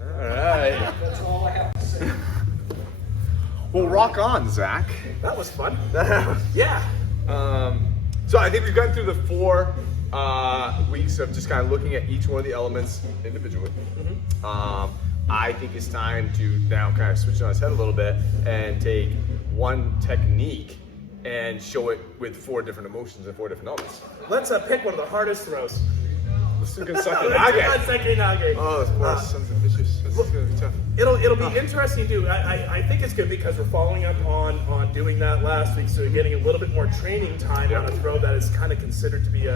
All right. That's all I have to say. Well, rock on, Zach. That was fun. Yeah. So I think we've gone through the 4 weeks of just kind of looking at each one of the elements individually. I think it's time to now kind of switch it on its head a little bit and take one technique and show it with 4 different emotions and 4 different elements. Let's pick one of the hardest throws. Let's do Ganseki Nage. Ganseki Nage. Oh, those poor sons of bitches. This is gonna be tough. It'll be interesting to do. I think it's good because we're following up on doing that last week, so you're getting a little bit more training time on a throw that is kind of considered to be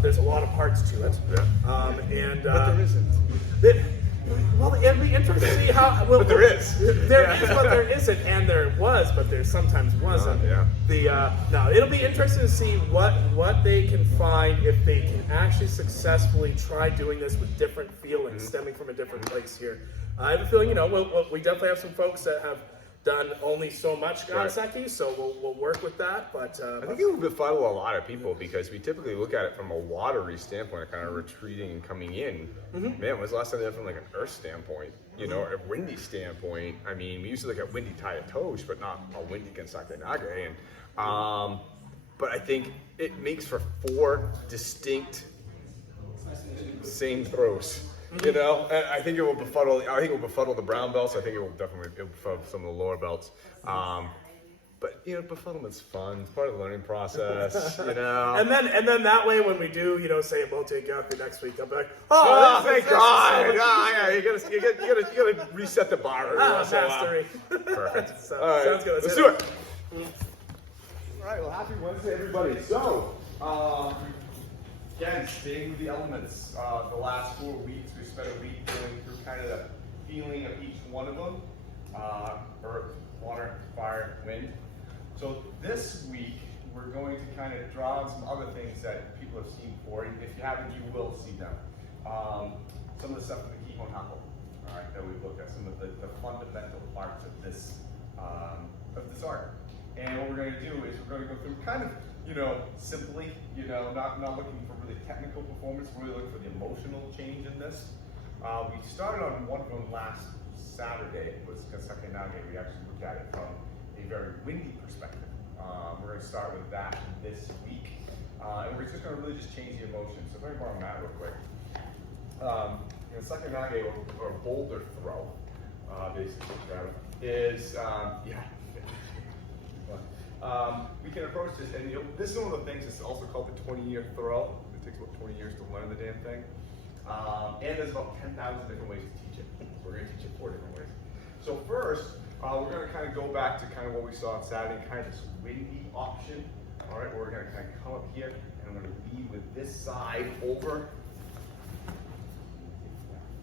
there's a lot of parts to it. Yeah. But there isn't. Well, it'll be interesting to see how. Well, But there is. There is, but there isn't, and there was, but there sometimes wasn't. No, it'll be interesting to see what they can find if they can actually successfully try doing this with different feelings, stemming from a different place here. I have a feeling, we definitely have some folks that have done only so much Ganseki, so we'll work with that. But I think it will befuddle a lot of people because we typically look at it from a watery standpoint, kind of retreating and coming in. Man, when was the last time they did it from like an earth standpoint, or a windy standpoint? I mean, we used to look at windy Tosh, but not a windy Ganseki Nage. And but I think it makes for 4 distinct same throws. And I think it will befuddle. I think it will befuddle the brown belts. I think it will definitely befuddle some of the lower belts. But befuddlement's fun. It's part of the learning process. And then that way, when we do, say a Bote Gaku next week, I'll be like, thank God! Yeah, you gotta reset the bar. Mastery. Perfect. So, all right, sounds good. Let's do it. All right. Well, happy Wednesday, everybody. So, again, staying with the elements. The last 4 weeks, we spent a week going through kind of the feeling of each one of them: earth, water, fire, wind. So this week, we're going to kind of draw on some other things that people have seen before. If you haven't, you will see them. Some of the stuff in the Kihon Hako, all right, that we've looked at, some of the fundamental parts of this art. And what we're going to do is we're going to go through kind of, simply, not looking for really technical performance, we're really looking for the emotional change in this. We started on one of them last Saturday, was Ganseki Nage. We actually looked at it from a very windy perspective. We're going to start with that this week. And we're just going to really just change the emotion. So if I can borrow Matt real quick. Ganseki Nage, or a boulder throw, basically, is, we can approach this, and this is one of the things that's also called the 20-year throw. It takes about 20 years to learn the damn thing. And there's about 10,000 different ways to teach it. So we're going to teach it 4 different ways. So first, we're going to kind of go back to kind of what we saw on Saturday, kind of this windy option. All right, we're going to kind of come up here, and I'm going to lead with this side over.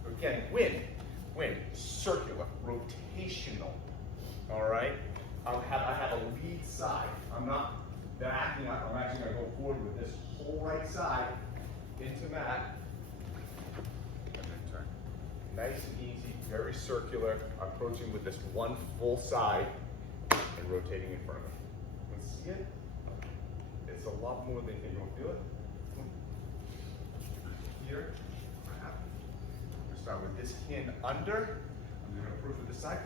Again, wind, circular, rotational. All right. I have a lead side. I'm not backing up. I'm actually going to go forward with this whole right side into Matt. Nice and easy, very circular, approaching with this one full side and rotating in front of him. Let's see it. It's a lot more than you don't feel it. Here, we'll start with this hand under. I'm going to approach with this side.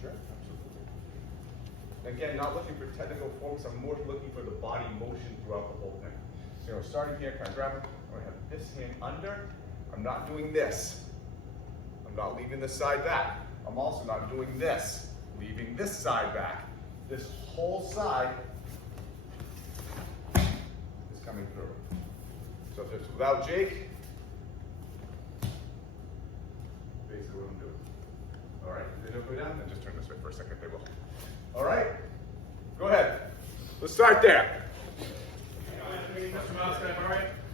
Sure, absolutely. Again, not looking for technical performance, I'm more looking for the body motion throughout the whole thing. So starting here, kind of grab it. I'm going to have this hand under. I'm not doing this. I'm not leaving this side back. I'm also not doing this, leaving this side back. This whole side is coming through. So if it's without Jake, basically what I'm doing. All right, they don't go down, then just turn this way for a second, they will. All right, go ahead. Let's start there.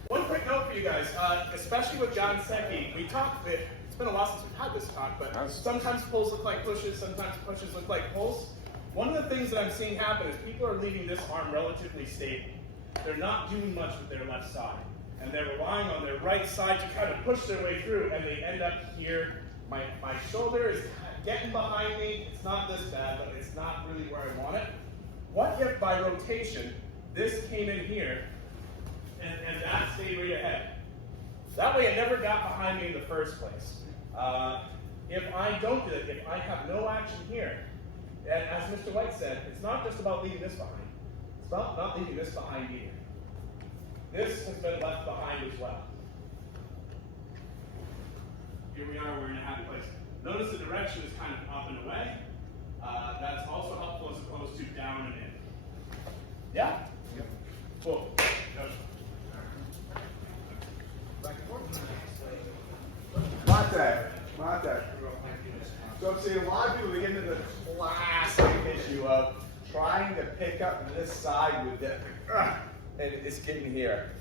One quick note for you guys, especially with Ganseki, we talked, it's been a while since we've had this talk, but sometimes pulls look like pushes, sometimes pushes look like pulls. One of the things that I'm seeing happen is people are leaving this arm relatively stable. They're not doing much with their left side, and they're relying on their right side to kind of push their way through, and they end up here. My shoulder is getting behind me. It's not this bad, but it's not really where I want it. What if by rotation, this came in here, and that stayed right ahead. That way it never got behind me in the first place. If I don't do it, if I have no action here, and as Mr. White said, it's not just about leaving this behind. It's about not leaving this behind either. This has been left behind as well. Here we are, we're in a happy place. Notice the direction is kind of up and away. That's also helpful as opposed to down and in. Yeah? Yep. Cool. Yep. Back and forth. Not that. So I'm seeing a lot of people get into the classic issue of trying to pick up this side with it. And it's getting here.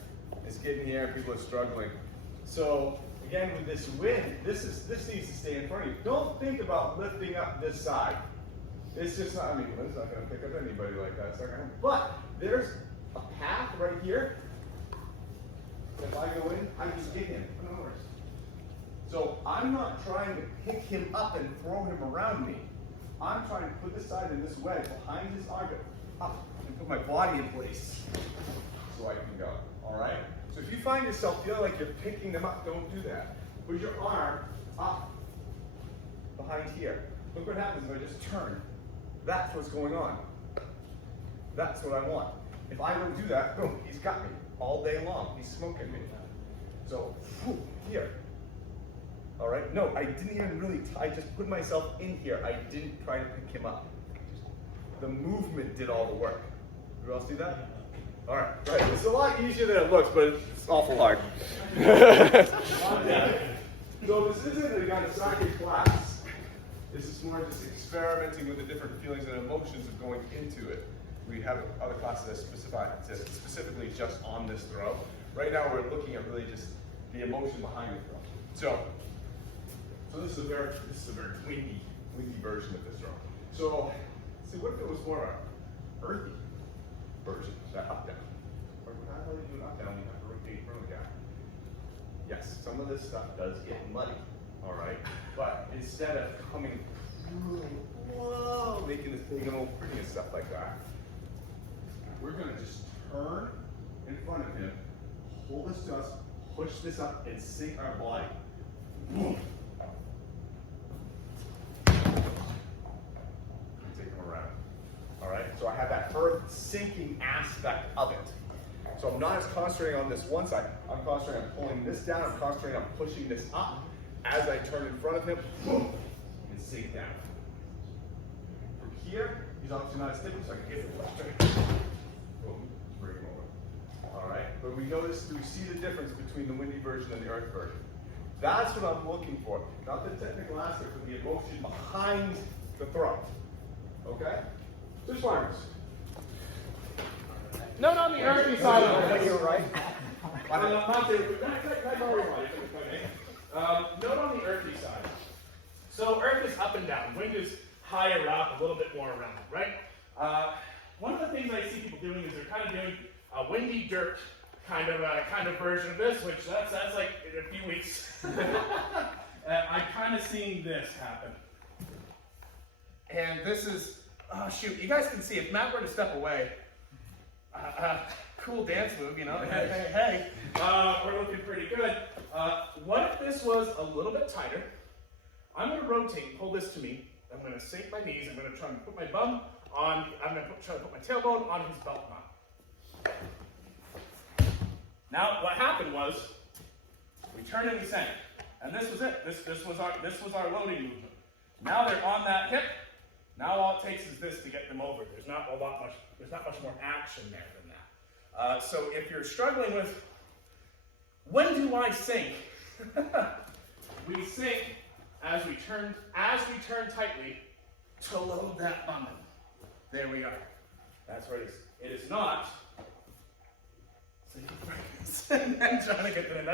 It's getting here and people are struggling. So again, with this wind, this needs to stay in front of you. Don't think about lifting up this side. It's just not, I mean, it's not going to pick up anybody like that. It's not gonna, but there's a path right here. If I go in, I just get him. No worries. So I'm not trying to pick him up and throw him around me. I'm trying to put this side in this way behind his arm, up, and put my body in place so I can go. All right? So if you find yourself feeling like you're picking them up, don't do that. Put your arm up behind here. Look what happens if I just turn. That's what's going on. That's what I want. If I don't do that, boom, he's got me all day long. He's smoking me. So, here. All right? No, I didn't even really, I just put myself in here. I didn't try to pick him up. The movement did all the work. You all see that? All right, right. It's a lot easier than it looks, but it's awful hard. So this isn't a Ganseki class. This is more just experimenting with the different feelings and emotions of going into it. We have other classes that specifically just on this throw. Right now we're looking at really just the emotion behind the throw. So this is a very windy version of this throw. So, see, what if it was more of an earthy version, that up down? Or how do you do an up down when you have to rotate in front of the guy? Yes, some of this stuff does get muddy, all right? But instead of coming really whoa, making this big and all pretty and stuff like that, we're gonna just turn in front of him, hold this to us, push this up, and sink our body. Boom. Alright, so I have that earth sinking aspect of it. So I'm not as concentrating on this one side. I'm concentrating on pulling this down. I'm concentrating on pushing this up as I turn in front of him, boom, and sink down. From here, he's obviously not as stiff, so I can get the left straight. Boom, bring him over. Alright, but we see the difference between the windy version and the earth version. That's what I'm looking for. Not the technical aspect, but the emotion behind the throw. Okay? Switch farmers. Note on the earthy side of Like this. you're right. Note on the earthy side. So earth is up and down. Wind is higher up, a little bit more around, right? One of the things I see people doing is they're kind of doing a windy dirt kind of version of this, which that's like in a few weeks. I'm kind of seeing this happen. And this is, oh shoot, you guys can see if Matt were to step away, cool dance move, you know, hey, we're looking pretty good. What if this was a little bit tighter? I'm going to rotate, pull this to me. I'm going to sink my knees. I'm going to try and put my bum on, I'm going to try to put my tailbone on his belt knot. Now, what happened was, we turned and we sank. And this was it. This was our loading movement. Now they're on that hip. Now all it takes is this to get them over. There's not much more action there than that. So if you're struggling with, when do I sink? We sink as we turn tightly to load that bum in. There we are. That's where it is. It is not. And then trying to get to them.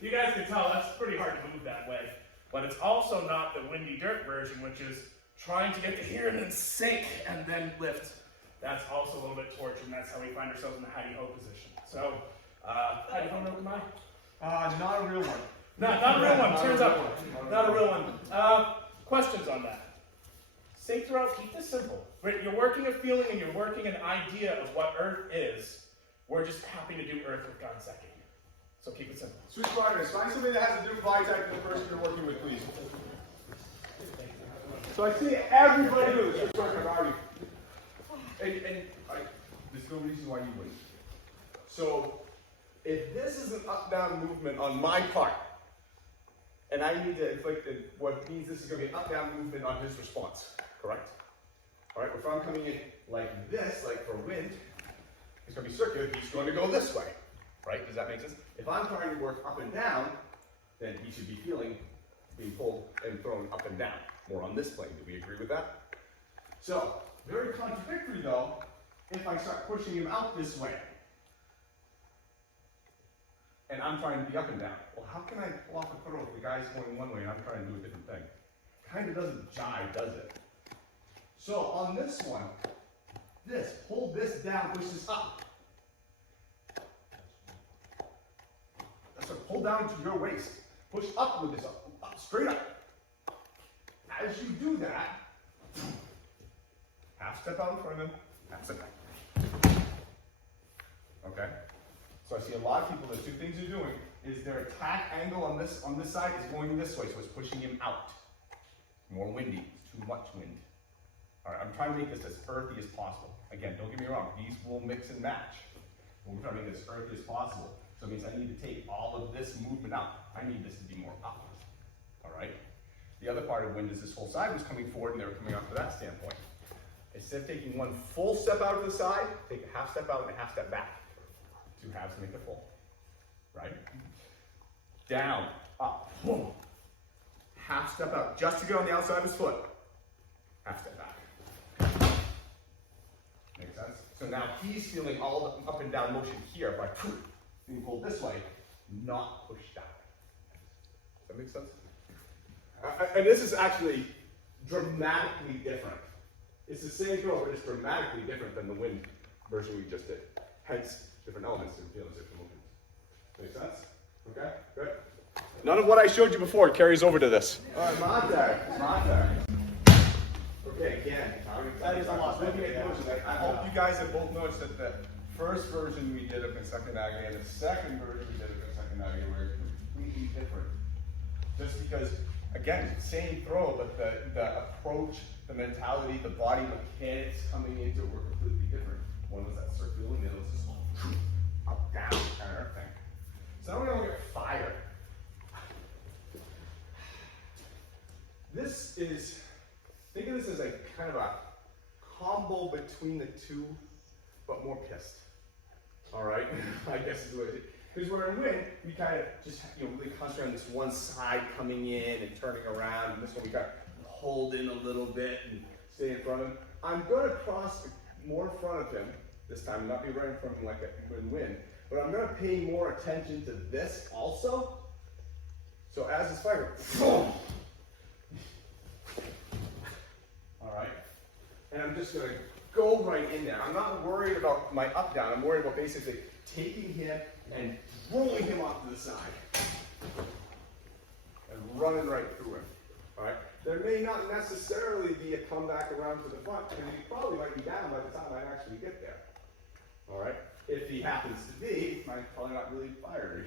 You guys can tell that's pretty hard to move that way. But it's also not the windy dirt version, which is trying to get to here and then sink and then lift. That's also a little bit torture, and that's how we find ourselves in the hidey-ho position. So, hidey-ho rope am I? Not a real one. Not a real one, turns out. Not a real one. Questions on that? Sink throughout, keep this simple. You're working a feeling and you're working an idea of what Earth is. We're just happy to do earth with Ganseki. So keep it simple. Switch partners. Find somebody that has a different body type than the person you're working with, please. So I see everybody with a switch partner body. There's no reason why you wouldn't. So if this is an up-down movement on my part, and I need to inflict what means this is going to be an up-down movement on his response, correct? All right, if I'm coming in like this, like for wind, it's going to be circular, he's going to go this way, right? Does that make sense? If I'm trying to work up and down, then he should be feeling being pulled and thrown up and down, more on this plane. Do we agree with that? So, very contradictory though, if I start pushing him out this way, and I'm trying to be up and down. Well, how can I pull off a throw if the guy's going one way and I'm trying to do a different thing? Kind of doesn't jive, does it? So on this one, pull this down, push this up. So pull down to your waist. Push up with this up, straight up. As you do that, half step out in front of him, half step back. Okay? So I see a lot of people, the two things they're doing is their attack angle on this side is going this way, so it's pushing him out. More windy, it's too much wind. All right, I'm trying to make this as earthy as possible. Again, don't get me wrong, these will mix and match. We're trying to make this as earthy as possible. So it means I need to take all of this movement out. I need this to be more up. All right? The other part of wind is this whole side was coming forward and they were coming off to that standpoint. Instead of taking one full step out to the side, take a half step out and a half step back. Two halves to make a full. Right? Down, up, boom. Half step out, just to get on the outside of his foot. Half step back. Make sense? So now he's feeling all the up and down motion here by being pulled this way, not pushed down. Does that make sense? And this is actually dramatically different. It's the same throw, but it's dramatically different than the wind version we just did. Hence, different elements and feelings, different movements. Make sense? Okay, good. None of what I showed you before carries over to this. All right, Monte. Okay, again, that is a lot. I hope you guys have both noticed that the first version we did of Ganseki Nage and the second version we did of Ganseki Nage were completely different. Just because, again, same throw, but the approach, the mentality, the body mechanics coming into it were completely different. One was that circular, and the other was this up, down kind of thing. So now we're going to get fire. This is, think of this as a kind of a combo between the two, but more pissed. All right, I guess is the way it is. Because where in wind, we kind of just really concentrate on this one side coming in and turning around, and this one we got hold in a little bit and stay in front of him. I'm going to cross more in front of him this time, not be right in front of him like in wind, but I'm going to pay more attention to this also. So as this fire, all right, and I'm just going to go right in there. I'm not worried about my up down. I'm worried about basically taking him and rolling him off to the side and running right through him. All right. There may not necessarily be a comeback around to the front because he probably might be down by the time I actually get there. All right. If he happens to be, I'm probably not really fiery,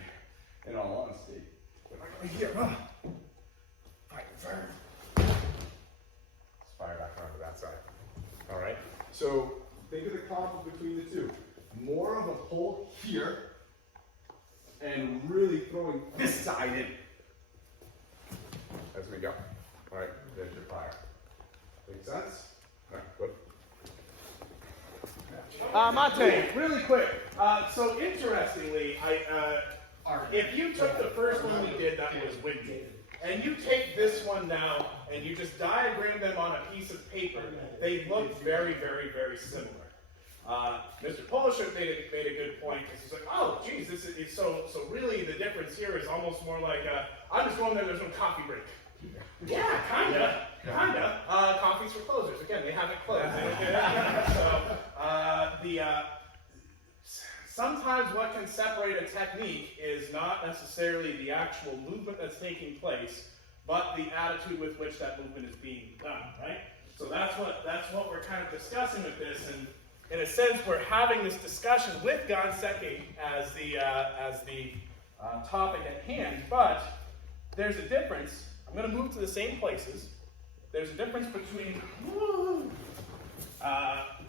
in all honesty. But I'm here. Fire. Let's fire back around to that side. All right. So think of the conflict between the two. More of a pull here and really throwing this side in. As we go. All right, there's your fire. Make sense? All right, good. Monte, really quick. So interestingly, if you took the first one we did that was windy, and you take this one now and you just diagram them on a piece of paper, they look very, very, very similar. Mr. Polishuk made a good point because he's like, oh, geez, this is so really the difference here is almost more like I'm just going there. There's no coffee break. Yeah, kinda. Coffee's for closers. Again, they haven't closed. Sometimes what can separate a technique is not necessarily the actual movement that's taking place, but the attitude with which that movement is being done. Right. So that's what we're kind of discussing with this, and in a sense, we're having this discussion with Ganseki as the topic at hand, but there's a difference. I'm going to move to the same places. There's a difference between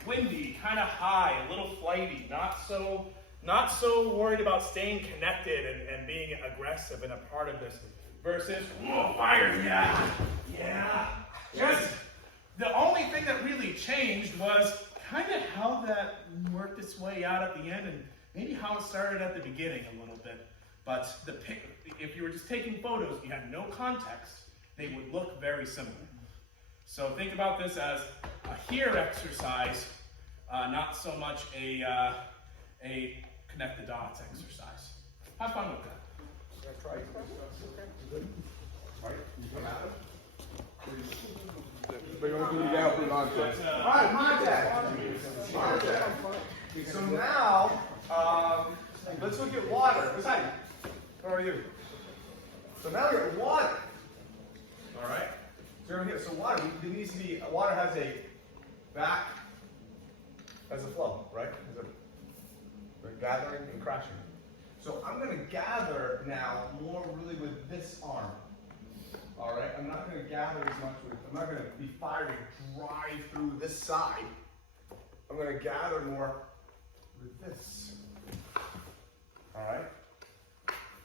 windy, kind of high, a little flighty, not so worried about staying connected and being aggressive and a part of this, versus fire, yeah. Just the only thing that really changed was kind of how that worked its way out at the end, and maybe how it started at the beginning a little bit. But if you were just taking photos, you had no context, they would look very similar. So think about this as a here exercise, not so much a connect the dots exercise. Have fun with that. Should I try it? Good. All right, you come at it. But you want to do it out with Nage. All right, Nage. So now, let's look at water. What's that? How are you? So now we're at water. All right. So here. So water. There needs to be. Water has a back. Has a flow, right? We're gathering and crashing. So I'm going to gather now more really with this arm. All right. I'm not going to gather as much with. I'm not going to be firing drive through this side. I'm going to gather more with this. All right.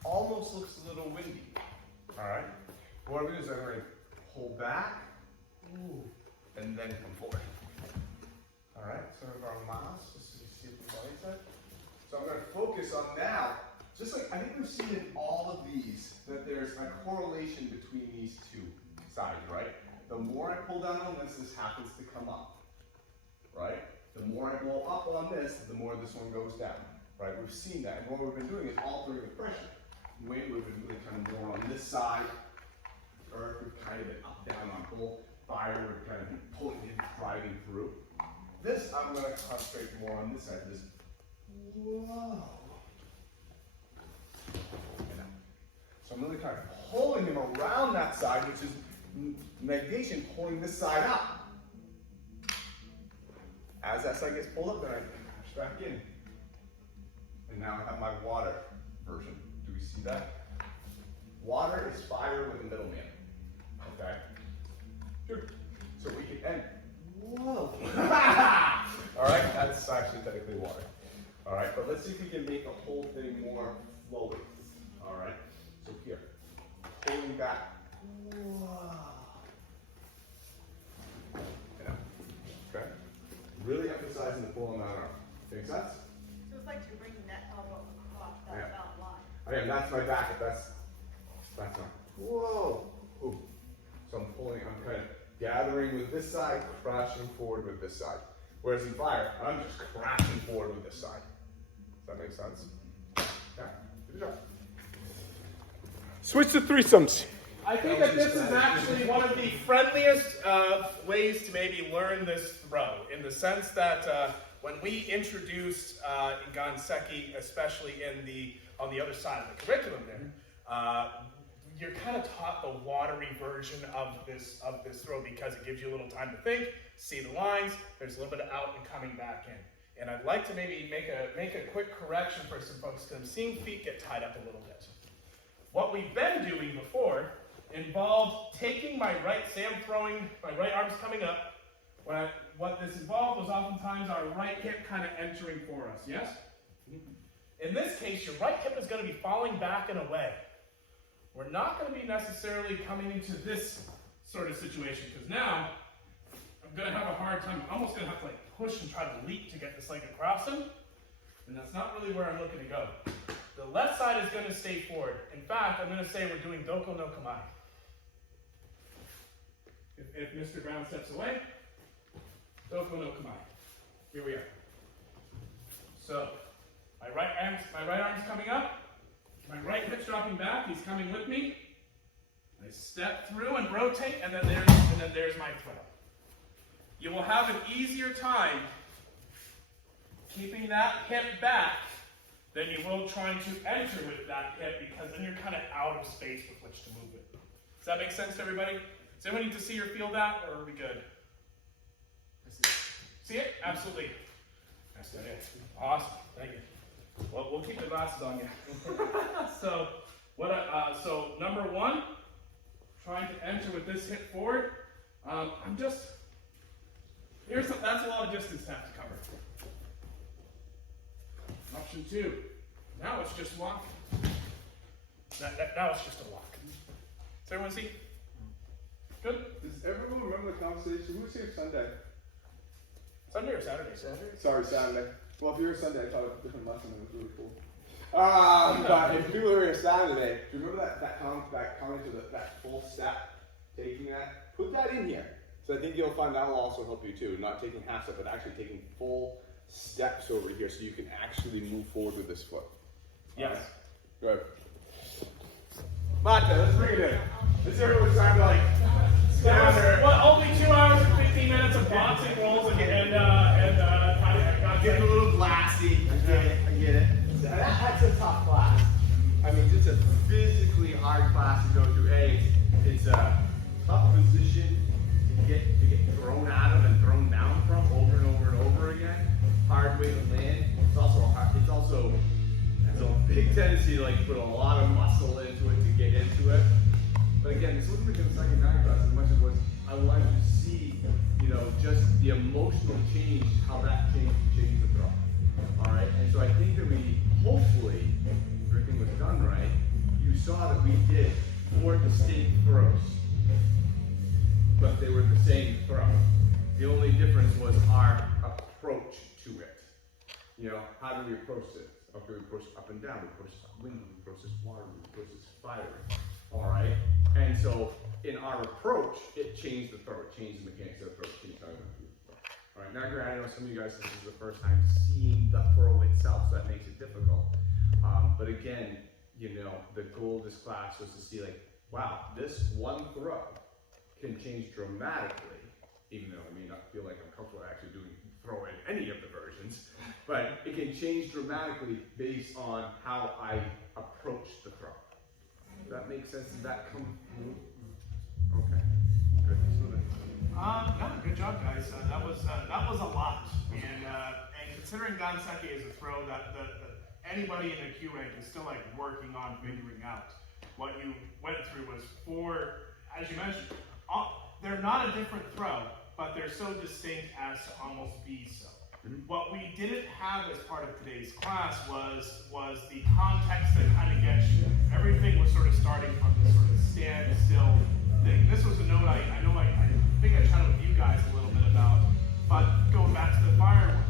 Almost looks a little windy. All right. What I'm going to do is I'm going to pull back, and then come forward. All right. So I'm going to mouse just to see if the lights are. So I'm going to focus on now. Just like I think we've seen in all of these that there's a correlation between these two sides, right? The more I pull down on this happens to come up, right? The more I blow up on this, the more this one goes down, right? We've seen that, and what we've been doing is altering the pressure. Wind, we've been really kind of more on this side. Earth, we've kind of been up, down on both. Fire, we've kind of been pulling and driving through. This, I'm going to concentrate more on this side. This, whoa. So I'm really kind of pulling him around that side, which is negation, pulling this side up. As that side gets pulled up, then I crash back in. And now I have my water version. Do we see that? Water is fire with a middleman. Okay? Sure. So we can end. Whoa. Alright, that's actually technically water. Alright, but let's see if we can make the whole thing more flowy. Alright? So here. Pulling back. Whoa. Yeah. Okay? Really emphasizing the full amount of arm. Make sense? So it's like you're bringing that elbow across that belt line. Okay, that's my back. That's not. Whoa. Ooh. So I'm pulling, I'm kind of gathering with this side, crashing forward with this side. Whereas in fire, I'm just crashing forward with this side. Does that make sense? Yeah. Good job. Switch to threesomes. I think that this is actually one of the friendliest ways to maybe learn this throw, in the sense that when we introduced Ganseki, especially on the other side of the curriculum there, you're kind of taught the watery version of this throw because it gives you a little time to think, see the lines. There's a little bit of out and coming back in. And I'd like to maybe make a quick correction for some folks because I'm seeing feet get tied up a little bit. What we've been doing before involved taking my right arm's coming up. What this involved was oftentimes our right hip kind of entering for us, yes? In this case, your right hip is going to be falling back and away. We're not going to be necessarily coming into this sort of situation because now I'm going to have a hard time. I'm almost going to have to push and try to leap to get this leg across him. And that's not really where I'm looking to go. The left side is going to stay forward. In fact, I'm going to say we're doing doko no kamai. If Mr. Brown steps away, doko no kamai. Here we are. So my right arm's coming up. My right hip's dropping back. He's coming with me. I step through and rotate, and then there's my throw. You will have an easier time keeping that hip back than you will trying to enter with that hip, because then you're kind of out of space with which to move it. Does that make sense to everybody? Does anyone need to see or feel that, or are we good? See it? Absolutely. That's it. Awesome. Thank you. Well, we'll keep the glasses on you. So, so number one, trying to enter with this hip forward. That's a lot of distance to have to cover. Option two, now it's just walking. Now it's just a walk. Does everyone see? Good? Does everyone remember the conversation? Who was here Sunday? Sunday or Saturday? Saturday. Sorry, Saturday. Well, if you were Sunday, I taught a different lesson and it was really cool. But if people were here Saturday, do you remember that comment to that full step? Taking that? Put that in here. So I think you'll find that will also help you too. Not taking half step, but actually taking full steps over here so you can actually move forward with this foot. Yes. Good. Mata, let's bring it in. Let's hear what it's time to like. Only 2 hours and 15 minutes of boxing rolls and Getting a little glassy. I get it. That's a tough class. I mean, it's a physically hard class to go through. It's a tough position to get thrown out of and thrown down from over and over and over again. Hard way to land. It's also has a big tendency to like put a lot of muscle into it to get into it. But again, this wasn't the second Nage class as much as it was I wanted to see, just the emotional change, how that changed the throw. All right, and so I think that we hopefully everything was done right. You saw that we did 4 distinct throws, but they were the same throw. The only difference was our approach to it. How do we approach it? Okay, we approach up and down, we approach wind, we approach this water, we approach this fire. All right, and so in our approach, it changed the throw, it changed the mechanics of the throw, it changed how we went through the throw. All right, now granted, I know some of you guys, this is the first time seeing the throw itself, so that makes it difficult. But again, the goal of this class was to see wow, this one throw can change dramatically, even though I may not feel like I'm comfortable actually throw in any of the versions, but it can change dramatically based on how I approach the throw. Does that make sense? Does that come through? Okay. Good. Good job, guys. That was a lot, and considering Ganseki is a throw that anybody in the Q rank is still working on figuring out. What you went through was 4, as you mentioned, they're not a different throw, but they're so distinct as to almost be so. What we didn't have as part of today's class was the context that kind of gets you. Everything was sort of starting from this sort of standstill thing. This was a note I think I chatted with you guys a little bit about, but going back to the fire one,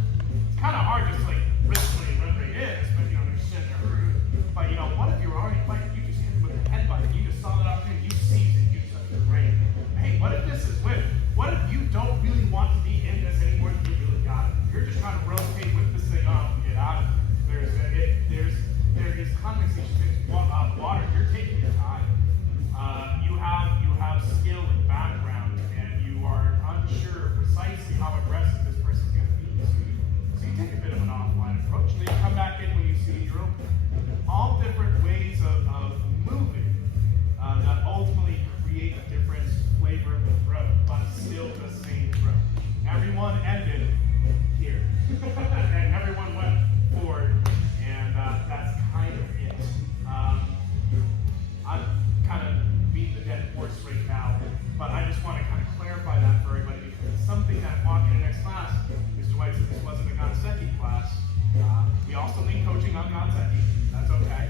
it's kind of hard just briskly run right in, especially they're sitting there. But what if you were already fighting? You just hit with the head button, you just saw that opportunity, you seized it, you just great. Hey, what if this is win? What if you don't really want to be in this anymore than you really got it? You're just trying to rotate with this thing off and get out of it. There is conversation water. You're taking your time. You have skill and background, and you are unsure precisely how aggressive this person's going to be. So you take a bit of an offline approach, and then you come back in when you see you're open. All different ways of moving that ultimately create a different flavor of the throw, but still the same throw. Everyone ended here, and everyone went forward, and that's kind of it. I'm kind of beating the dead horse right now, but I just want to kind of clarify that for everybody because it's something that walking in the next class, Mr. White said this wasn't a Ganseki class. We also need coaching on Ganseki. That's okay.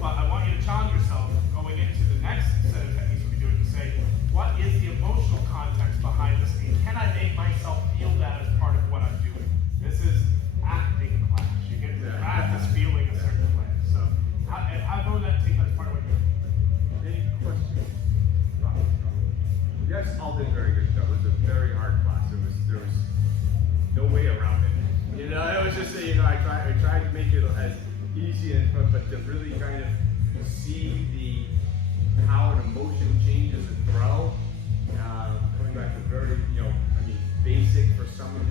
But I want you to challenge yourself going into the next set of techniques we'll be doing to say, what is the emotional context behind this thing? Can I make myself feel that as part of what I'm doing? This is acting class. You get to practice feeling a certain way. So how will that take as part of what you're doing? Any questions? You guys all did very good job. It was a very hard class. There was no way around it. It was just I tried to make it as easy and fun, but to really kind of see how an emotion changes a throw. Coming back to very basic for some of